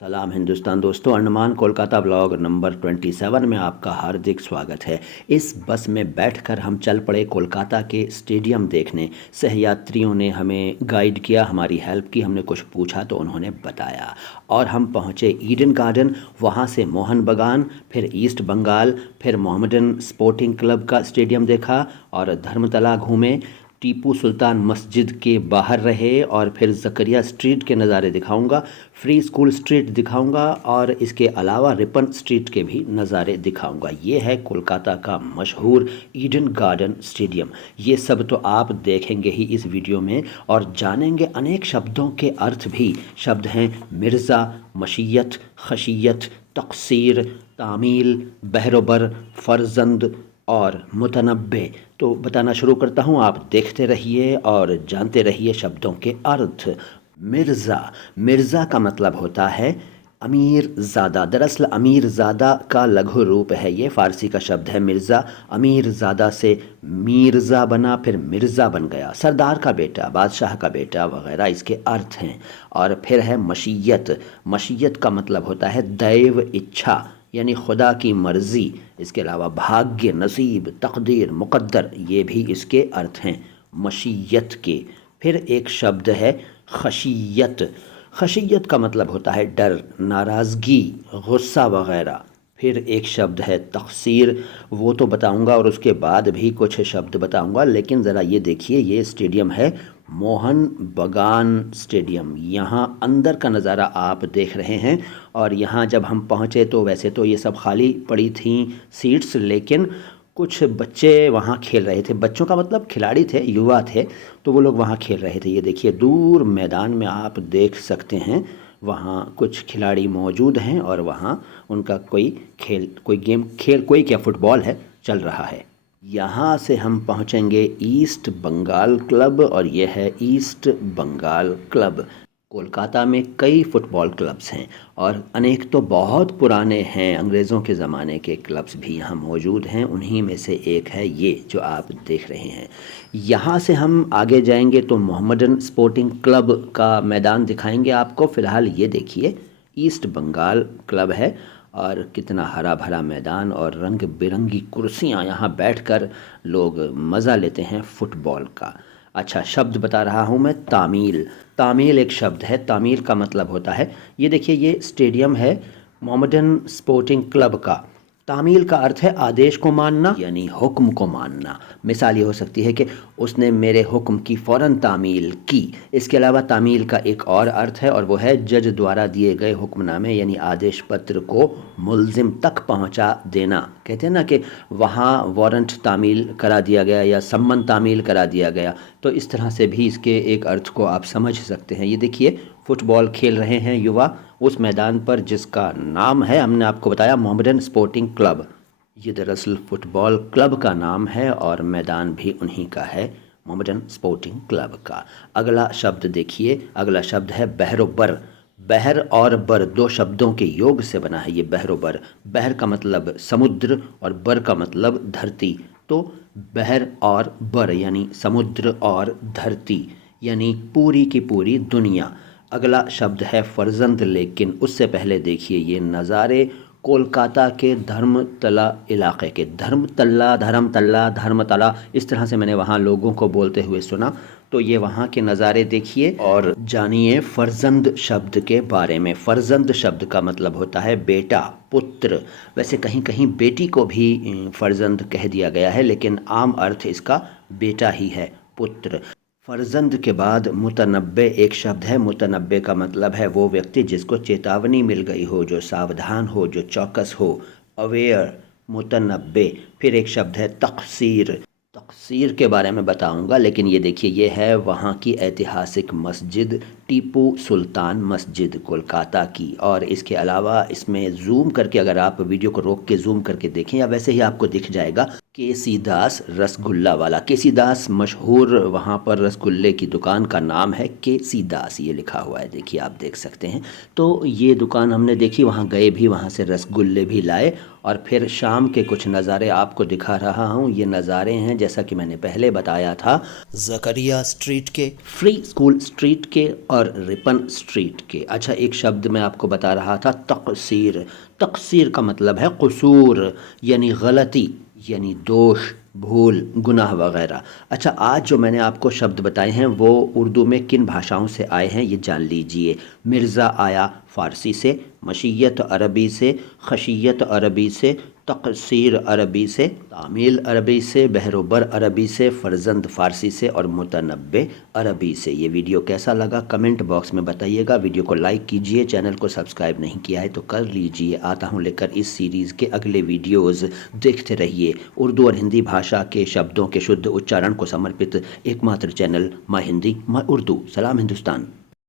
सलाम हिंदुस्तान दोस्तों, Andaman Kolkata blog number 27 में आपका हार्दिक स्वागत है। इस बस में बैठकर हम चल पड़े कोलकाता के स्टेडियम देखने। सहयात्रियों ने हमें गाइड किया, हमारी हेल्प की, हमने कुछ पूछा तो उन्होंने बताया और हम पहुंचे ईडन गार्डन। वहां से मोहन बगान, फिर ईस्ट बंगाल, फिर मोहम्मडन स्पोर्टिंग क्लब का स्टेडियम देखा और धर्मतला घूमे। टीपू सुल्तान मस्जिद के बाहर रहे और फिर ज़करिया स्ट्रीट के नज़ारे दिखाऊंगा, फ्री स्कूल स्ट्रीट दिखाऊंगा और इसके अलावा रिपन स्ट्रीट के भी नज़ारे दिखाऊंगा। ये है कोलकाता का मशहूर ईडन गार्डन स्टेडियम। ये सब तो आप देखेंगे ही इस वीडियो में और जानेंगे अनेक शब्दों के अर्थ भी। शब्द हैं मिर्ज़ा, मशीयत, खशियत, तक़सीर, तामील, बहरोबर, फ़र्जंद और मुतनब्बे। तो बताना शुरू करता हूँ, आप देखते रहिए और जानते रहिए शब्दों के अर्थ। मिर्ज़ा, मिर्ज़ा का मतलब होता है अमीर ज़ादा। दरअसल अमीर ज़ादा का लघु रूप है ये, फ़ारसी का शब्द है मिर्ज़ा। अमीर ज़ादा से मीर्ज़ा बना, फिर मिर्ज़ा बन गया, सरदार का बेटा, बादशाह का बेटा वगैरह इसके अर्थ हैं। और फिर है मशीयत। मशीयत का मतलब होता है दैव इच्छा, यानी खुदा की मर्ज़ी। इसके अलावा भाग्य, नसीब, तकदीर, मुक़द्दर, ये भी इसके अर्थ हैं मशीयत के। फिर एक शब्द है खशियत। खशियत का मतलब होता है डर, नाराज़गी, गुस्सा वगैरह। फिर एक शब्द है तक़सीर, वो तो बताऊंगा और उसके बाद भी कुछ शब्द बताऊंगा, लेकिन ज़रा ये देखिए, ये स्टेडियम है मोहन बगान स्टेडियम। यहाँ अंदर का नज़ारा आप देख रहे हैं और यहाँ जब हम पहुँचे तो वैसे तो ये सब खाली पड़ी थी सीट्स, लेकिन कुछ बच्चे वहाँ खेल रहे थे। बच्चों का मतलब खिलाड़ी थे, युवा थे, तो वो लोग वहाँ खेल रहे थे। ये देखिए दूर मैदान में आप देख सकते हैं, वहाँ कुछ खिलाड़ी मौजूद हैं और वहाँ उनका कोई खेल, कोई गेम खेल, कोई क्या फुटबॉल है, चल रहा है। यहाँ से हम पहुँचेंगे ईस्ट बंगाल क्लब और यह है ईस्ट बंगाल क्लब। कोलकाता में कई फुटबॉल क्लब्स हैं और अनेक तो बहुत पुराने हैं, अंग्रेज़ों के ज़माने के क्लब्स भी यहाँ मौजूद हैं। उन्हीं में से एक है ये जो आप देख रहे हैं। यहाँ से हम आगे जाएंगे तो मोहम्मडन स्पोर्टिंग क्लब का मैदान दिखाएंगे आपको। फ़िलहाल ये देखिए ईस्ट बंगाल क्लब है और कितना हरा भरा मैदान और रंग बिरंगी कुर्सियाँ, यहाँ बैठकर लोग मज़ा लेते हैं फ़ुटबॉल का। अच्छा, शब्द बता रहा हूँ मैं, तामील। तामील एक शब्द है, तामील का मतलब होता है, ये देखिए ये स्टेडियम है मोहम्मडन स्पोर्टिंग क्लब का। तामील का अर्थ है आदेश को मानना, यानी हुक्म को मानना। मिसाल ये हो सकती है कि उसने मेरे हुक्म की फ़ौरन तामील की। इसके अलावा तामील का एक और अर्थ है और वो है जज द्वारा दिए गए हुक्मनामे यानी आदेश पत्र को मुल्ज़िम तक पहुंचा देना। कहते हैं ना कि वहाँ वारंट तामील करा दिया गया या सम्मन तामील करा दिया गया, तो इस तरह से भी इसके एक अर्थ को आप समझ सकते हैं। ये देखिए फुटबॉल खेल रहे हैं युवा उस मैदान पर जिसका नाम है, हमने आपको बताया, मोहम्मडन स्पोर्टिंग क्लब। ये दरअसल फ़ुटबॉल क्लब का नाम है और मैदान भी उन्हीं का है, मोहम्मडन स्पोर्टिंग क्लब का। अगला शब्द देखिए, अगला शब्द है बहरोबर। बहर और बर दो शब्दों के योग से बना है ये बहरोबर। बहर का मतलब समुद्र और बर का मतलब धरती, तो बहर और बर यानी समुद्र और धरती, यानी पूरी की पूरी दुनिया। अगला शब्द है फ़र्जंद, लेकिन उससे पहले देखिए ये नज़ारे कोलकाता के धर्मतला इलाके के। धर्मतला, धर्मतला, धर्मतला, इस तरह से मैंने वहाँ लोगों को बोलते हुए सुना। तो ये वहाँ के नज़ारे देखिए और जानिए फ़र्जंद शब्द के बारे में। फ़र्जंद शब्द का मतलब होता है बेटा, पुत्र। वैसे कहीं कहीं बेटी को भी फ़र्जंद कह दिया गया है, लेकिन आम अर्थ इसका बेटा ही है, पुत्र। फ़र्जंद के बाद मुतनब्बे एक शब्द है। मुतनब्बे का मतलब है वो व्यक्ति जिसको चेतावनी मिल गई हो, जो सावधान हो, जो चौकस हो, अवेयर, मुतनब्बे। फिर एक शब्द है तक़सीर। तक़सीर के बारे में बताऊंगा, लेकिन ये देखिए ये है वहाँ की ऐतिहासिक मस्जिद, टीपू सुल्तान मस्जिद कोलकाता की। और इसके अलावा इसमें ज़ूम करके, अगर आप वीडियो को रोक के ज़ूम करके देखें या वैसे ही आपको दिख जाएगा केसी दास रसगुल्ला वाला। केसी दास मशहूर वहाँ पर रसगुल्ले की दुकान का नाम है, केसी दास ये लिखा हुआ है, देखिए आप देख सकते हैं। तो ये दुकान हमने देखी, वहाँ गए भी, वहाँ से रसगुल्ले भी लाए और फिर शाम के कुछ नज़ारे आपको दिखा रहा हूँ। ये नज़ारे हैं जैसा कि मैंने पहले बताया था, ज़करिया स्ट्रीट के, फ्री स्कूल स्ट्रीट के और रिपन स्ट्रीट के। अच्छा, एक शब्द मैं आपको बता रहा था, तकसीर। तकसीर का मतलब है कसूर, यानी गलती, यानी दोष, भूल, गुनाह वगैरह। अच्छा, आज जो मैंने आपको शब्द बताए हैं वो उर्दू में किन भाषाओं से आए हैं ये जान लीजिए। मिर्ज़ा आया फ़ारसी से, मशीयत अरबी से, खशियत अरबी से, तकसीर अरबी से, तामील अरबी से, बहरोबर अरबी से, फ़र्जंद फ़ारसी से और मुतनब्बे अरबी से। ये वीडियो कैसा लगा कमेंट बॉक्स में बताइएगा। वीडियो को लाइक कीजिए, चैनल को सब्सक्राइब नहीं किया है तो कर लीजिए। आता हूँ लेकर इस सीरीज़ के अगले वीडियोज़, देखते रहिए। उर्दू और हिंदी भाषा के शब्दों के शुद्ध उच्चारण को समर्पित एकमात्र चैनल माँ हिंदी माँ उर्दू। सलाम हिंदुस्तान।